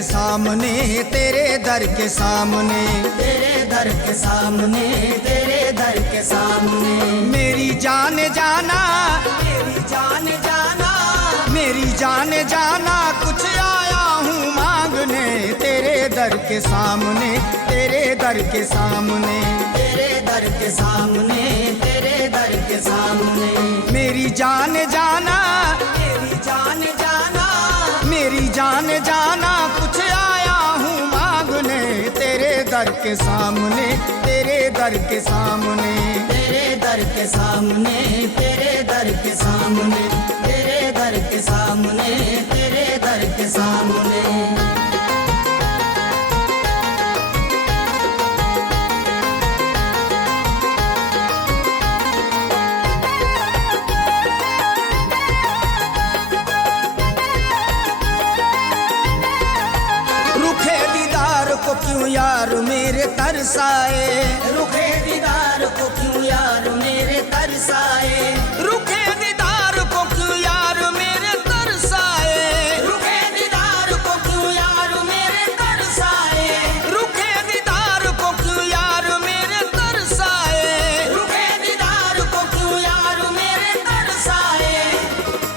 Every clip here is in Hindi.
के सामने, तेरे दर के सामने, तेरे दर के सामने, तेरे दर के सामने। मेरी जान जाना, मेरी जान जाना, मेरी जान जाना, कुछ आया हूँ मांगने तेरे दर के सामने, तेरे दर के सामने, तेरे दर के सामने, तेरे दर के सामने। मेरी जान जाना, मेरी जान जाना, मेरी जान जाना, कुछ आया हूँ मांगने तेरे दर के सामने, तेरे दर के सामने, तेरे दर के सामने, तेरे दर के सामने, तेरे दर के सामने, तेरे दर के सामने। रुखे दीदार को क्यों यार मेरे तरसाए, रुखे दीदार को क्यों यार मेरे तरसाए, रुखे दीदार को क्यों यार मेरे तरसाए, रुखे दीदार को क्यों यार मेरे तरसाए, रुखे दीदार को क्यों यार मेरे तरसाए, रुखे दीदार को क्यों यार मेरे तरसाए।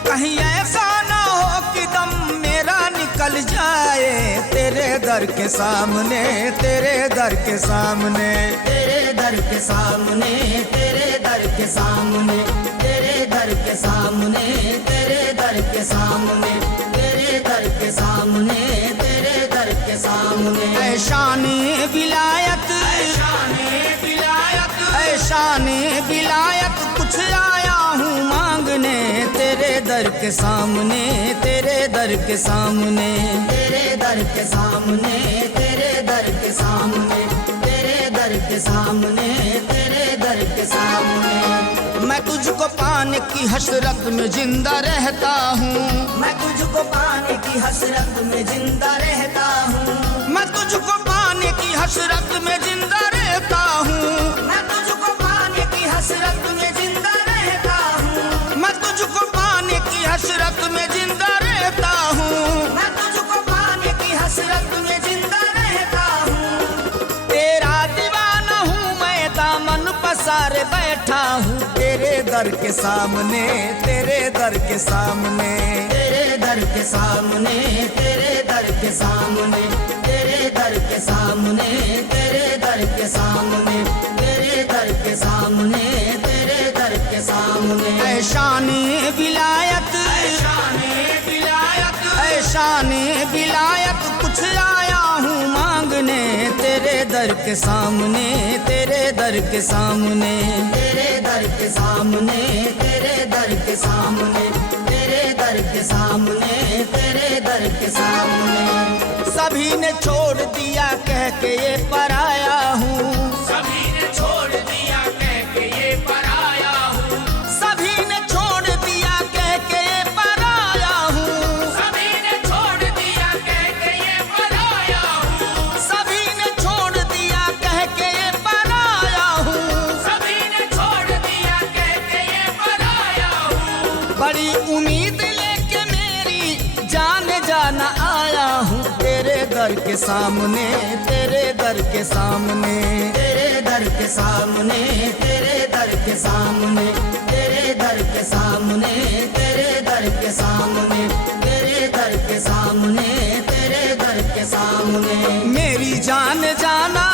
कहीं ऐसा ना हो कि दम मेरा निकल जाए तेरे दर के सामने, तेरे दर के सामने, तेरे दर के सामने, तेरे दर के सामने, तेरे दर के सामने, तेरे दर के सामने, तेरे दर के सामने, तेरे दर के सामने। ऐशाने विलायत, ऐशाने विलायत, ऐशाने विलायत, कुछ आया हूँ मांगने तेरे दर के सामने, तेरे दर के सामने, तेरे दर के सामने, तेरे दर के सामने, तेरे दर के सामने, तेरे दर के सामने। मैं तुझको पाने की हसरत में जिंदा रहता हूँ, मैं तुझको पाने की हसरत में जिंदा रहता हूँ, मैं तुझको पाने की हसरत में जिंदा रहता हूँ, मैं तुझको पाने की हसरत में जिंदा रहता हूँ, मैं तुझको पाने की हसरत में जिंदा रहता हूँ, मैं तुझको पाने की हसरत में जिंदा रहता हूँ। तेरा दीवाना हूँ मैं, दामन पसारे बैठा हूँ तेरे दर के सामने, तेरे दर के सामने, तेरे दर के सामने, तेरे दर के सामने, तेरे दर के सामने, तेरे दर के सामने, तेरे दर के सामने, तेरे दर के सामने। ऐशाने विलायत, ऐशाने विलायत, ऐशाने विलायत, कुछ आया हूँ मांगने तेरे दर के सामने, तेरे दर के सामने, तेरे दर के सामने, तेरे दर के सामने, तेरे दर के सामने, तेरे दर के सामने। सभी ने छोड़ दिया कह के ये पराया हूँ, सभी ने छोड़ दिया कह के ये पराया हूँ, सभी ने छोड़ दिया कह के ये पराया हूँ, सभी ने छोड़ दिया कह के ये पराया हूँ, सभी ने छोड़ दिया कह के ये पराया हूँ, सभी ने छोड़ दिया कह के ये पराया हूँ। बड़ी उम्मीद लेके मेरी जान जाना आया हूँ तेरे दर के सामने, तेरे दर के सामने, तेरे दर के सामने, तेरे दर के सामने, तेरे दर के सामने, तेरे दर के सामने, तेरे दर के सामने, तेरे दर के सामने। मेरी जान जाना,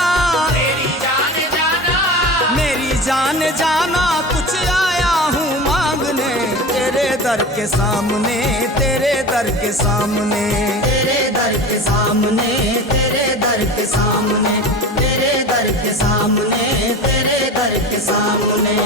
मेरी जान जाना, मेरी जान जाना, कुछ आया हूँ मांगने तेरे दर के सामने, तेरे दर के सामने, तेरे दर के सामने, तेरे दर के सामने, तेरे दर के सामने, तेरे दर के सामने।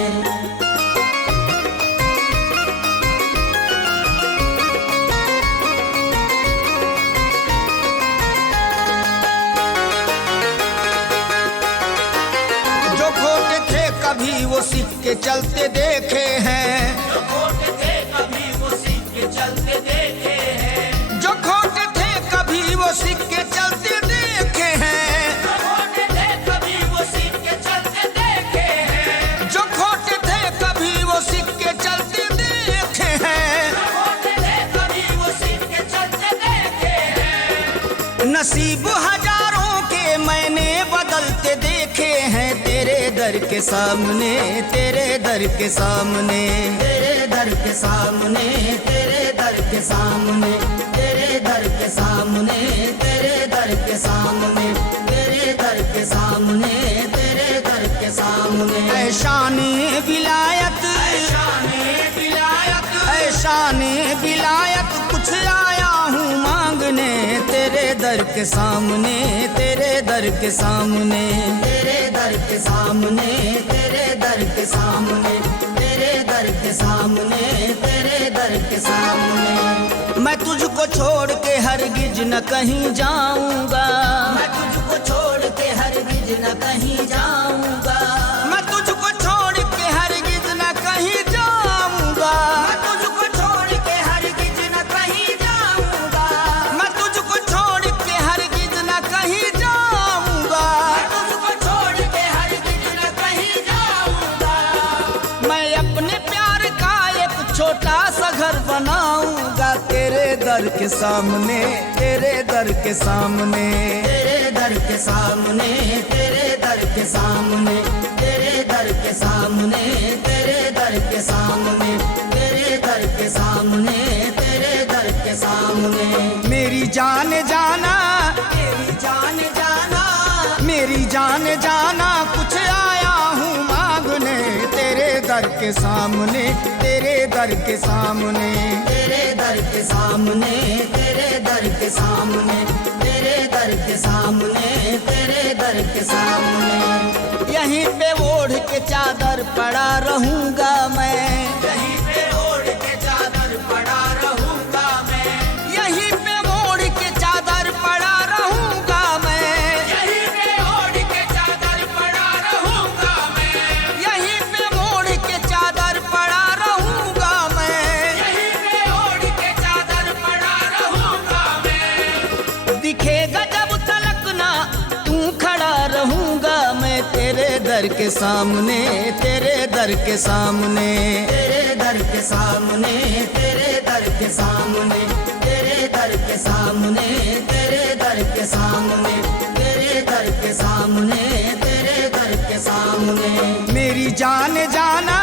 जो खोटे थे कभी वो सिक्के चलते देखे हैं, जो खोटे थे कभी वो सिक्के चलते देखे हैं, जो खोटे थे कभी वो सिक्के चलते देखे हैं, जो खोटे थे कभी वो सिक्के चलते देखे हैं, जो खोटे थे कभी वो सिक्के चलते देखे हैं, जो खोटे थे कभी वो सिक्के चलते देखे हैं। नसीब हजारों के मैंने बदलते देखे हैं तेरे दर के सामने, तेरे दर के सामने, तेरे दर के सामने, तेरे दर के सामने, तेरे दर के सामने, तेरे दर के सामने, तेरे दर के सामने, तेरे दर के सामने। ऐ शाने विलायत, ऐ शाने विलायत कुछ आया हूँ मांगने तेरे दर के सामने, तेरे दर के सामने, तेरे दर के सामने, तेरे दर के सामने, तेरे दर के सामने, तेरे दर के सामने। मैं तुझको छोड़ के हरगिज न कहीं जाऊंगा, मैं तुझको छोड़ के हरगिज न कहीं जाऊंगा, मैं तुझको छोड़ के हरगिज न कहीं जाऊंगा, मैं तुझको छोड़ के हरगिज न कहीं जाऊंगा, मैं तुझको छोड़ के हरगिज न कहीं जाऊंगा, मैं तुझको छोड़ के हरगिज न कहीं जाऊंगा। मैं अपने प्यार का एक छोटा सा घर बनाऊंगा तेरे दर के सामने, तेरे दर के सामने, तेरे दर के सामने, तेरे दर के सामने, तेरे दर के सामने, तेरे दर के सामने, तेरे दर के सामने, तेरे दर के सामने। मेरी जान जाना, मेरी जान जाना, मेरी जान जाना कुछ आया हूँ मांगने तेरे दर के सामने, तेरे दर के सामने, तेरे दर के सामने, तेरे दर के सामने, तेरे दर के सामने, तेरे दर के सामने। यहीं पे ओढ़ के चादर पड़ा रहूंगा मैं, यहीं पे ओढ़ के चादर पड़ा रहूंगा मैं, यहीं पे ओढ़ के चादर पड़ा रहूंगा मैं, यहीं पे ओढ़ के चादर पड़ा रहूंगा मैं, यहीं पे ओढ़ के चादर पड़ा रहूंगा मैं, यहीं पे ओढ़ के चादर पड़ा रहूंगा मैं। दिखेगा जब तलक ना तू खड़ा रहूंगा मैं तेरे दर के सामने, तेरे दर के सामने, तेरे दर के सामने, तेरे दर के सामने, तेरे दर के सामने, तेरे दर के सामने, तेरे दर के सामने, तेरे दर के सामने। मेरी जान जाना,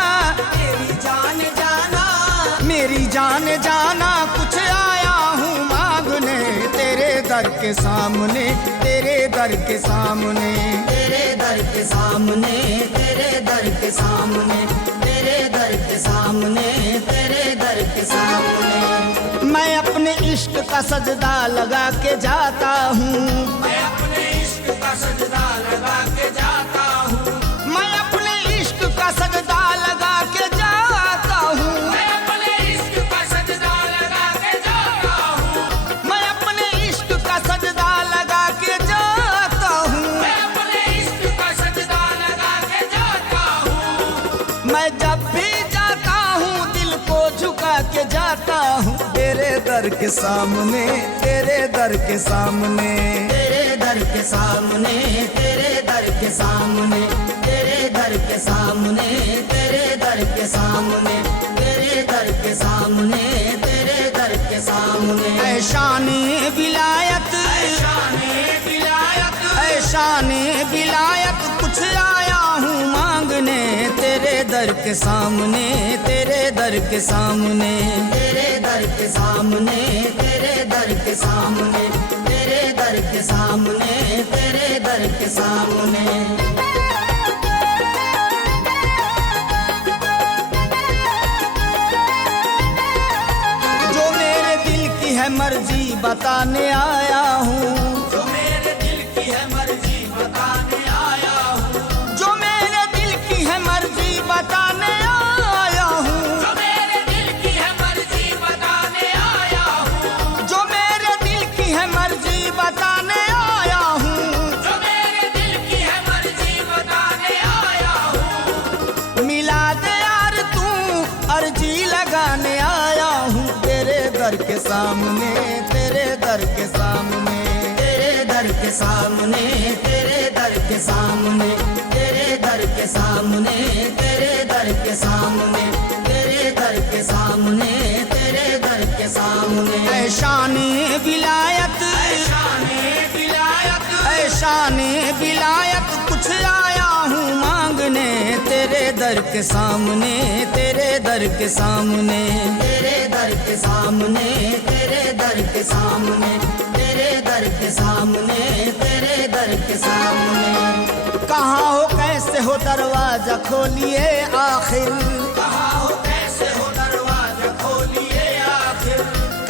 मेरी जान जाना, मेरी जान जाना कुछ आया हूँ मांगने तेरे दर के सामने, तेरे दर के सामने, तेरे दर के सामने, तेरे दर के सामने, तेरे दर के सामने, तेरे दर के सामने। मैं अपने इश्क का सजदा लगा के जाता हूँ, मैं अपने इश्क का सजदा लगा के जाता हूँ, मैं अपने इश्क का सजदा लगा के जाता हूँ, मैं अपने इश्क का सजदा लगा के जाता हूँ, मैं अपने इश्क का सजदा लगा के जाता हूँ, मैं अपने इश्क का सजदा लगा के जाता हूँ। मैं जब भी जाता हूँ दिल को झुका के जाता हूँ तेरे दर के सामने, तेरे दर के सामने, तेरे दर के सामने, तेरे दर के सामने, तेरे दर के सामने, तेरे दर के सामने, तेरे दर के सामने, तेरे दर के सामने। ऐ शाने विलायत, शाने विलायत, ऐ शाने विलायत कुछ आया हूँ मांगने तेरे दर के सामने, तेरे दर के सामने, तेरे दर के सामने, तेरे दर के सामने, तेरे दर के सामने, तेरे दर के सामने। जो मेरे दिल की है मर्जी बताने आया हूँ, जो मेरे दिल की है मर्जी बताने आया हूँ, जो मेरे दिल की है मर्जी बताने आया हूँ, जो मेरे दिल की है मर्जी बताने आया हूँ, जो मेरे दिल की है मर्जी बताने आया हूँ, जो मेरे दिल की है मर्जी बताने आया हूँ। मिला दे यार तू अर्जी लगाने आया हूँ तेरे दर के सामने, तेरे दर के सामने, तेरे दर के सामने, तेरे दर के सामने, तेरे दर के सामने, तेरे दर के सामने, तेरे दर के सामने, तेरे दर के सामने। ऐ शाने विलायत, शाने विलायत, दर के सामने, तेरे दर के सामने, तेरे दर के सामने, तेरे दर के सामने, तेरे दर के सामने, तेरे दर के सामने। कहाँ हो कैसे हो दरवाजा खोलिए आखिर, कहाँ हो कैसे हो दरवाजा खोलिए आखिर,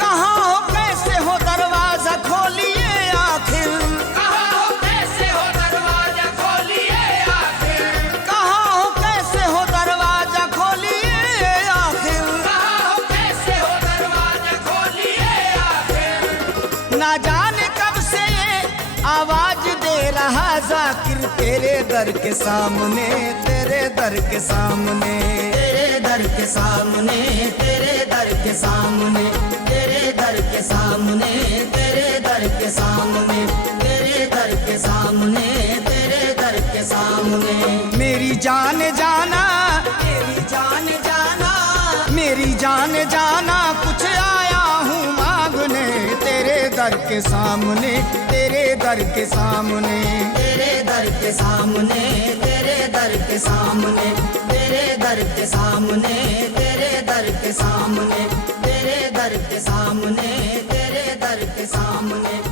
कहाँ हो कैसे हो दरवाजा खोलिए आखिर, कहाँ हो कैसे हो दरवाजा खोलिए आखिर, कहाँ हो कैसे हो दरवाजा खोलिए आखिर, कहाँ हो कैसे हो दरवाजा खोलिए आखिर। ना जाने कब से ये आवाज दे रहा जाकिर, तेरे दर के सामने, तेरे दर के सामने, तेरे दर के सामने, तेरे दर के सामने, तेरे दर के सामने, तेरे दर के सामने, तेरे दर के सामने, तेरे दर के सामने। मेरी जान जाना, मेरी जान जाना, मेरी जान जाना, कुछ आया हूँ मांगने, तेरे दर के सामने, तेरे दर के सामने, तेरे दर के सामने, तेरे दर के सामने, तेरे दर के सामने, तेरे दर के सामने, तेरे दर के सामने, तेरे दर के सामने।